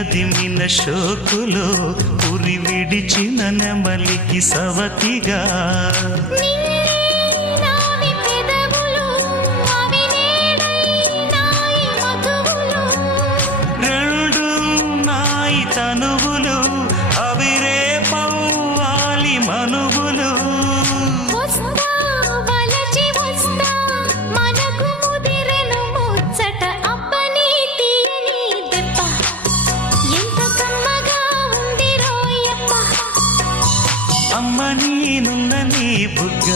అదిమిన షోకులో ఉరి విడిచిన నెమలికి సవతిగా రెండు నాయి తనువులు అవిరే పవ్వాలి మనువులు అమ్మ నేనున్న నీ బుగ్గ